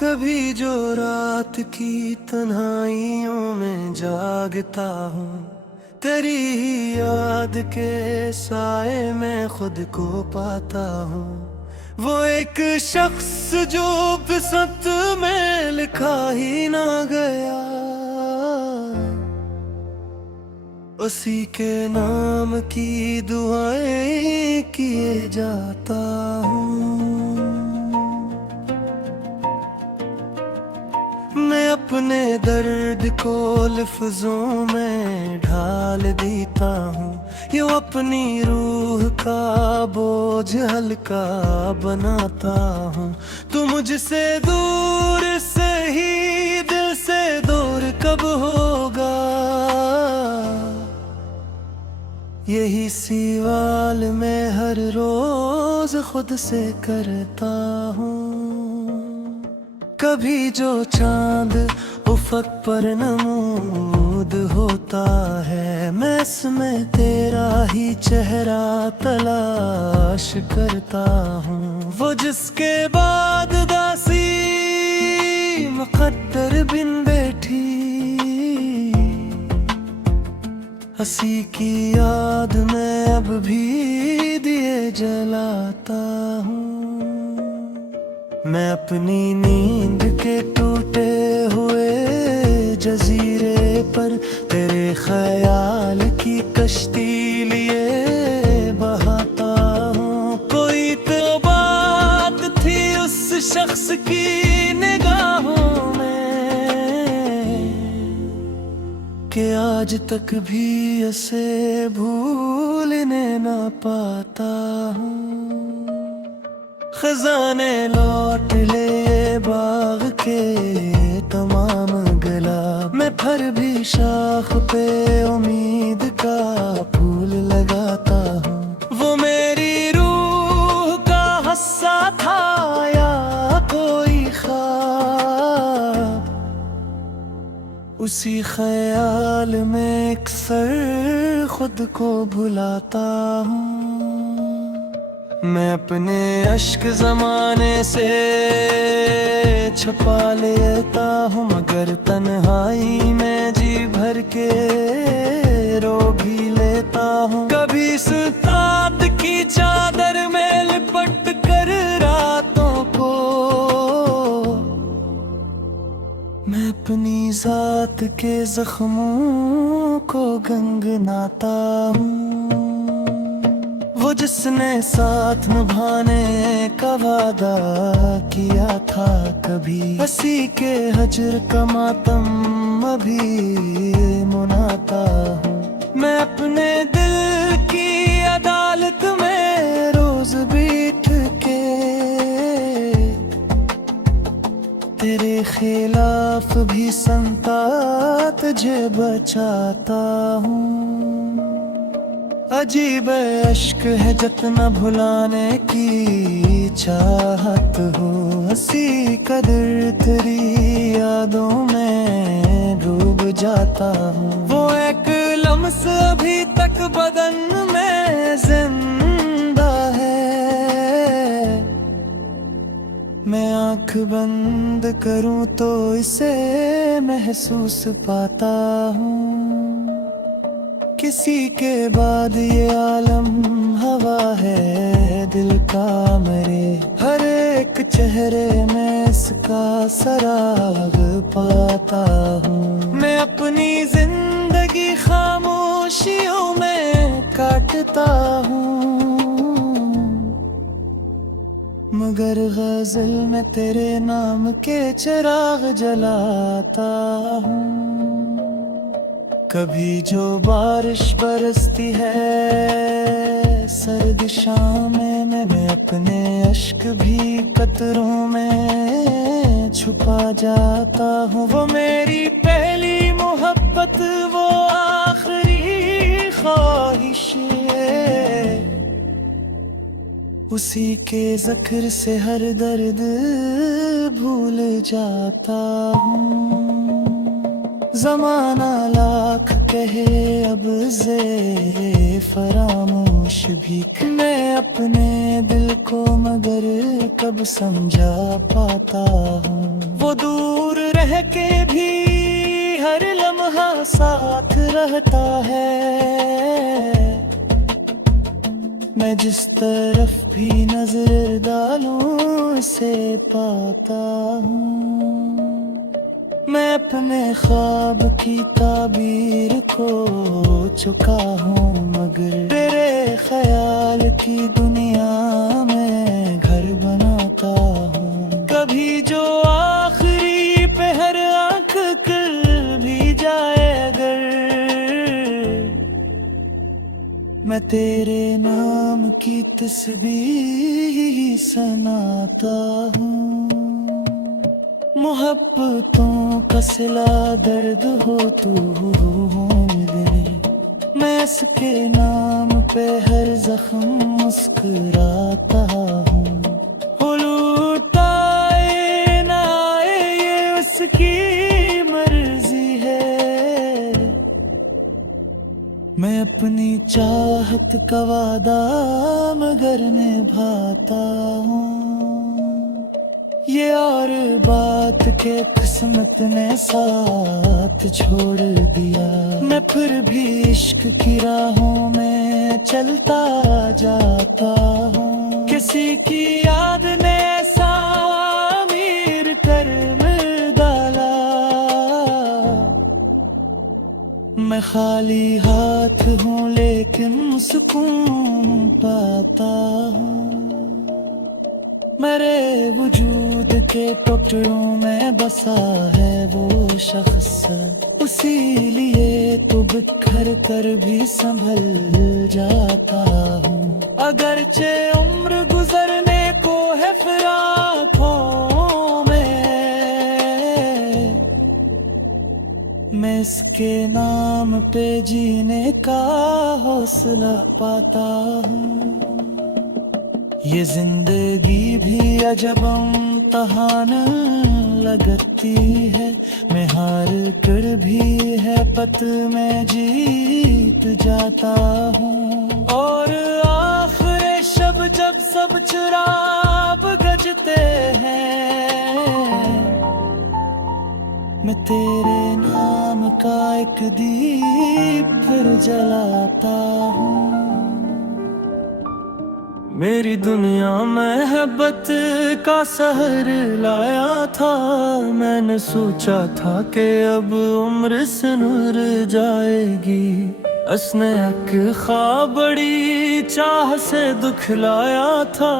कभी जो रात की तन्हाइयों में जागता हूँ, तेरी ही याद के साए में खुद को पाता हूँ। वो एक शख्स जो किस्मत में लिखा ही ना गया, उसी के नाम की दुआएं किए जाता हूँ। मैं अपने दर्द को लफ्जों में ढाल देता हूँ, यूं अपनी रूह का बोझ हल्का बनाता हूँ। तू मुझसे दूर से ही दिल से दूर कब होगा, यही सवाल मैं हर रोज खुद से करता हूँ। कभी जो चांद उफक पर नमूद होता है, मैं इसमें तेरा ही चेहरा तलाश करता हूँ। वो जिसके बाद दासी मुकद्दर बिन बैठी, हंसी की याद में अब भी दिए जलाता हूँ। मैं अपनी नींद के टूटे हुए जजीरे पर तेरे ख्याल की कश्ती लिए बहाता हूँ। कोई तो बात थी उस शख्स की निगाहों में कि आज तक भी उसे भूलने ना पाता हूँ। खजाने लौट ले बाग के तमाम गुलाब, मैं फिर भी शाख पे उम्मीद का फूल लगाता हूँ। वो मेरी रूह का हिस्सा था या कोई ख्वाब, उसी ख्याल में अक्सर खुद को भुलाता हूँ। मैं अपने अश्क जमाने से छुपा लेता हूँ, मगर तन्हाई में जी भर के रो भी लेता हूँ। कभी सुतात की चादर में लिपट कर रातों को मैं अपनी जात के जख्मों को गंगनाता हूँ। वो जिसने साथ निभाने का वादा किया था कभी, हंसी के हजर का मातम अभी मनाता हूँ। मैं अपने दिल की अदालत में रोज बैठ के तेरे खिलाफ भी संता तुझे बचाता हूँ। अजीब अश्क है जितना भुलाने की चाहत हो, हंसी कदर तेरी यादों में डूब जाता हूँ। वो एक लम्स अभी तक बदन में जिंदा है, मैं आंख बंद करूं तो इसे महसूस पाता हूँ। किसी के बाद ये आलम हवा है दिल का मेरे, हर एक चेहरे में इसका सराग पाता हूँ। मैं अपनी जिंदगी खामोशियों में काटता हूँ, मगर गजल में तेरे नाम के चिराग जलाता हूँ। कभी जो बारिश बरसती है सर्द शाम में, मैं अपने अश्क भी कतरों में छुपा जाता हूँ। वो मेरी पहली मोहब्बत, वो आखिरी ख्वाहिश है, उसी के ज़िक्र से हर दर्द भूल जाता हूँ। ज़माना लाख कहे अब ज़े फरामोश भी, मैं अपने दिल को मगर कब समझा पाता हूँ। वो दूर रह के भी हर लम्हा साथ रहता है। मैं जिस तरफ भी नजर डालूं इसे पाता हूँ। मैं अपने ख्वाब की ताबीर को चुका हूँ, मगर तेरे ख्याल की दुनिया में घर बनाता हूँ। कभी जो आखिरी पे हर आंख खुल भी जाए अगर, मैं तेरे नाम की तस्बीह सुनाता हूँ। मोहब्बतों का सिला दर्द हो तू दे, मैं इसके नाम पे हर जख्म मुस्कुराता हूँ। हो लूटाए ना आए ये उसकी मर्जी है, मैं अपनी चाहत का वादा मगर निभाता हूँ। ये और बात के किस्मत ने साथ छोड़ दिया, मैं फिर भी इश्क की राहों में चलता जाता हूँ। किसी की याद ने ऐसा अमीर कर मिल डाला, मैं खाली हाथ हूँ लेकिन सुकून पाता हूँ। मेरे वजूद के टुकड़ों में बसा है वो शख्स, उसी लिए तो बिखर कर भी संभल जाता हूँ। अगरचे उम्र गुजरने को है फिराकों में, मैं इसके नाम पे जीने का हौसला पाता हूँ। ये जिंदगी भी अजब इम्तहान लगती है, मैं हार कर भी है पत में जीत जाता हूँ। और आखिर शब जब सब चिराग गजते हैं, मैं तेरे नाम का एक दीप फिर जलाता हूँ। मेरी दुनिया में मोहब्बत का सहर लाया था, मैंने सोचा था कि अब उम्र से नूर जाएगी। उसने एक ख्वाब बड़ी चाह से दुखलाया था,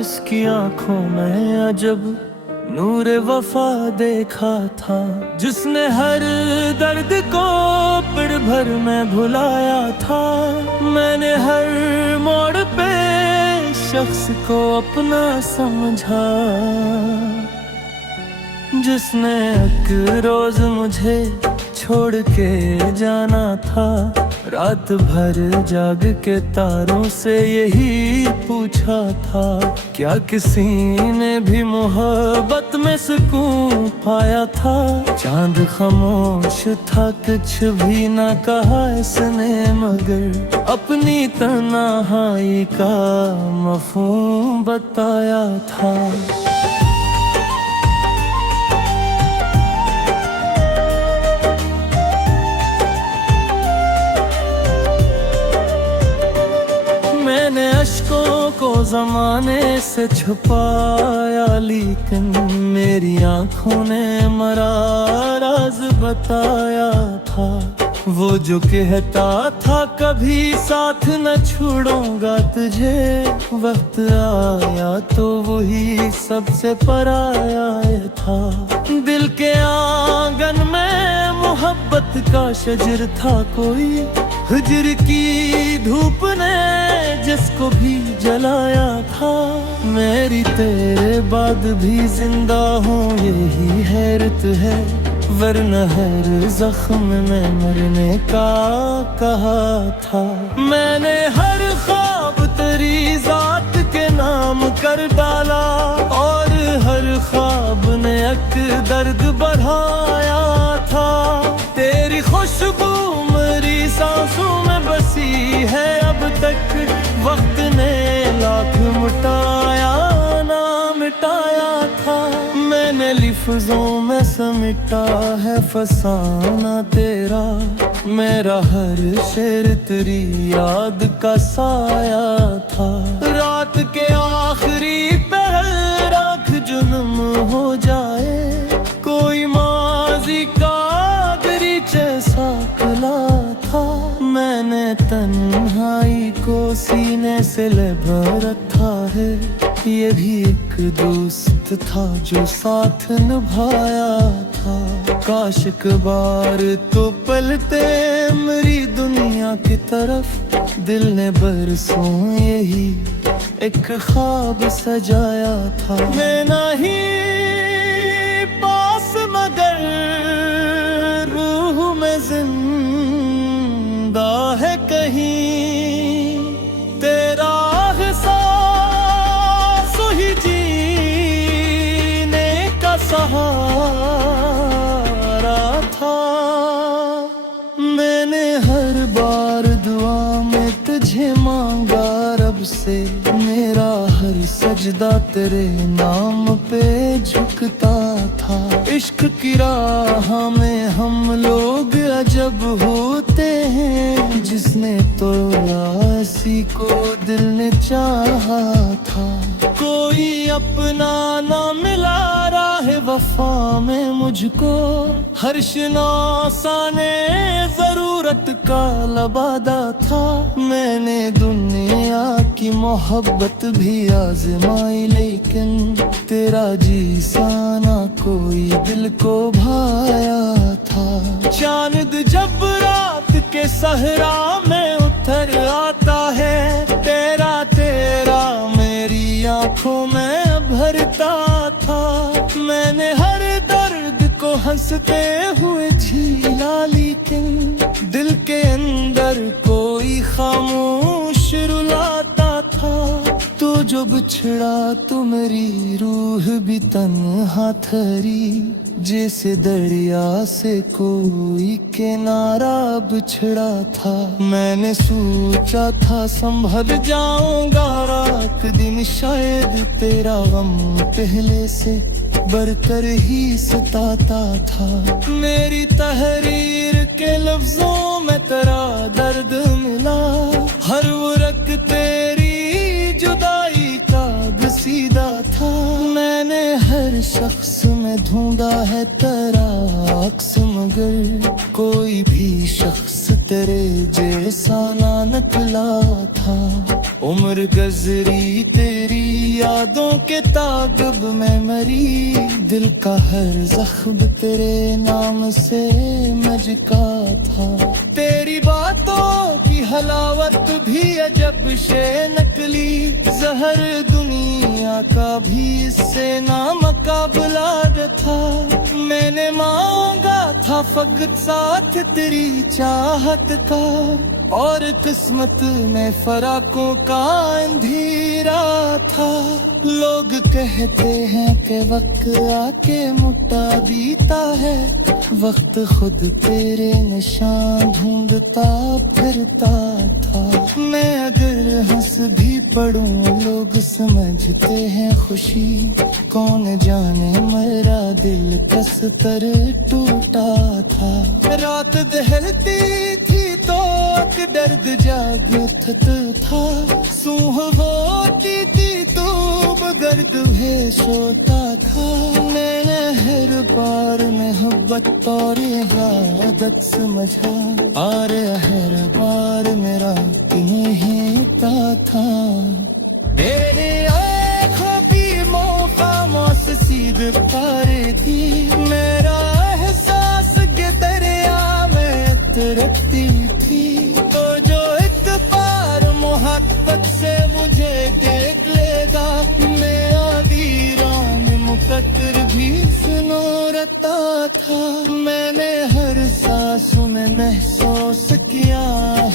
इसकी आंखों में अजब नूर वफा देखा था। जिसने हर दर्द को पल भर में भुलाया था, मैंने हर मोड़ पे शख्स को अपना समझा। जिसने एक रोज मुझे छोड़ के जाना था, रात भर जाग के तारों से यही पूछा था, क्या किसी ने भी मोहब्बत में सुकून पाया था। चांद खामोश था, कुछ भी ना कहा इसने, मगर अपनी तन्हाई का मफ़हूम बताया था। मैंने अश्कों को ज़माने से छुपाया, लेकिन मेरी आंखों ने मरा राज बताया था। वो जो कहता था कभी साथ न छोड़ूंगा तुझे, वक्त आया तो वही सबसे पराया था। दिल के आंगन में मोहब्बत का शजर था कोई, हिजर की धूप ने जिसको भी जलाया था। मेरी तेरे बाद भी जिंदा हूँ यही हैरत है, वरना हर जख्म में मरने का कहा था। मैंने हर ख्वाब तेरी जात के नाम कर डाला, और हर ख्वाब ने एक दर्द बढ़ाया था। तेरी खुशबू मेरी सांसों में बसी है अब तक, वक्त ने लाख मिटाया ना मिटाया था। मैंने लिखा लफ्जों में समिटा है फसाना तेरा, मेरा हर शेर तेरी याद का साया था। रात के आखिरी पहर आँख जुल्म हो जाए, कोई माजी का दरीचे सा खुला था। मैंने तन्हाई को सीने से लगा रखा है, ये भी एक दोस्त था जो साथ निभाया था। काश एक बार तो पलटे मेरी दुनिया की तरफ, दिल ने बरसों यही एक ख्वाब सजाया था। मैं नहीं पास मगर रूह में जिंदा है कहीं, तेरा एहसास ही जीने का सहारा था। मैंने हर बार दुआ में तुझे मांगा रब से, मेरा हर सजदा तेरे नाम पे झुकता था। इश्क की राह में हम लोग अजब होते हैं, जिसने तोड़ा उसी को दिल ने चाहा था। कोई अपना ना मिला राह वफा में मुझको, हर शनासाने जरूरत का लबादा था। मैंने दुनिया की मोहब्बत भी आजमाई, लेकिन तेरा जी साना कोई दिल को भाया था। चांद जब रात के सहरा में उतर आता है, तेरा मेरी आंखों में भरता था। मैंने हर दर्द को हंसते हुए झीला, लेकिन दिल के अंदर कोई खामोश रुलाता था। तो जो बिछड़ा तो मेरी रूह भी तन्हा थरी, जैसे दरिया से कोई किनारा बिछड़ा था। मैंने सोचा था संभल जाऊंगा रात दिन, शायद तेरा गम पहले से बढ़कर ही सताता था। मेरी तहरीर के लफ्जों में तेरा दर्द मिला, हर वरक तेरी जुदाई का घसीदा था। मैंने हर शख्स में ढूंढा है तेरा अक्स, मगर कोई भी शख्स तेरे जैसा ना निकला था। उम्र गुजरी तेरी यादों के तागब में मरी, दिल का हर जख्म तेरे नाम से मजका था। तेरी बातों की हलावत भी अजब शे नकली, जहर दुनिया का भी इससे ना मुकाबला था। मैंने मांगा था फकत साथ तेरी चाहत का, और किस्मत में फराकों का अंधेरा था। लोग कहते हैं कि वक्त आके मुटा देता है, वक्त खुद तेरे निशान ढूंढता फिरता था। मैं अगर हंस भी पढ़ूं लोग समझते हैं खुशी, कौन जाने मेरा दिल कस तर टूटा था। रात दहलती थी तो दर्द जाग उठता था, सूह होती थी तो गर्द है सोता था। मैंने हर बार मोहब्बत और इबादत समझा, और हर बार मेरा तुम्हें ही था। तेरे आँखों की मोखामोश सीध पारेगी, मेरा एहसास के दरिया में तरसती थी। तो जो एक बार मोहब्बत से मुझे देख लेगा, मैं आधी रात मुकद्दर भी सुनोरता था। मैंने हर सांस में महसूस किया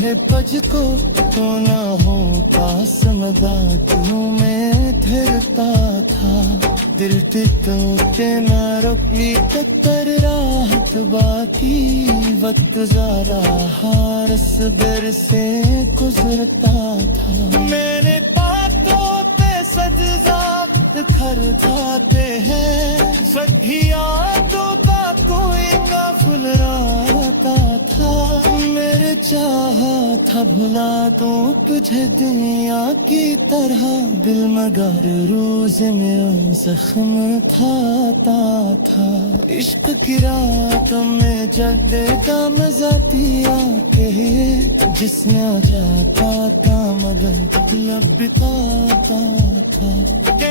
है तुझको, तो न हो पास मदा क्यों मैं धरता था। दिल तो के न रुकी कतर राहत बाकी, वक्त ज़रा हारस बर से गुजरता था। मैंने बातों पे सजदा खरदाते हैं सखियातों का कोई काफिला आता था। मेरे चाहा था भुला दूं तुझे दुनिया की तरह, दिल मगर रोज में जख्म खाता था। इश्क की रात में जलते का मजा दिया के जिसमें जाता था मगर लब बिताता था।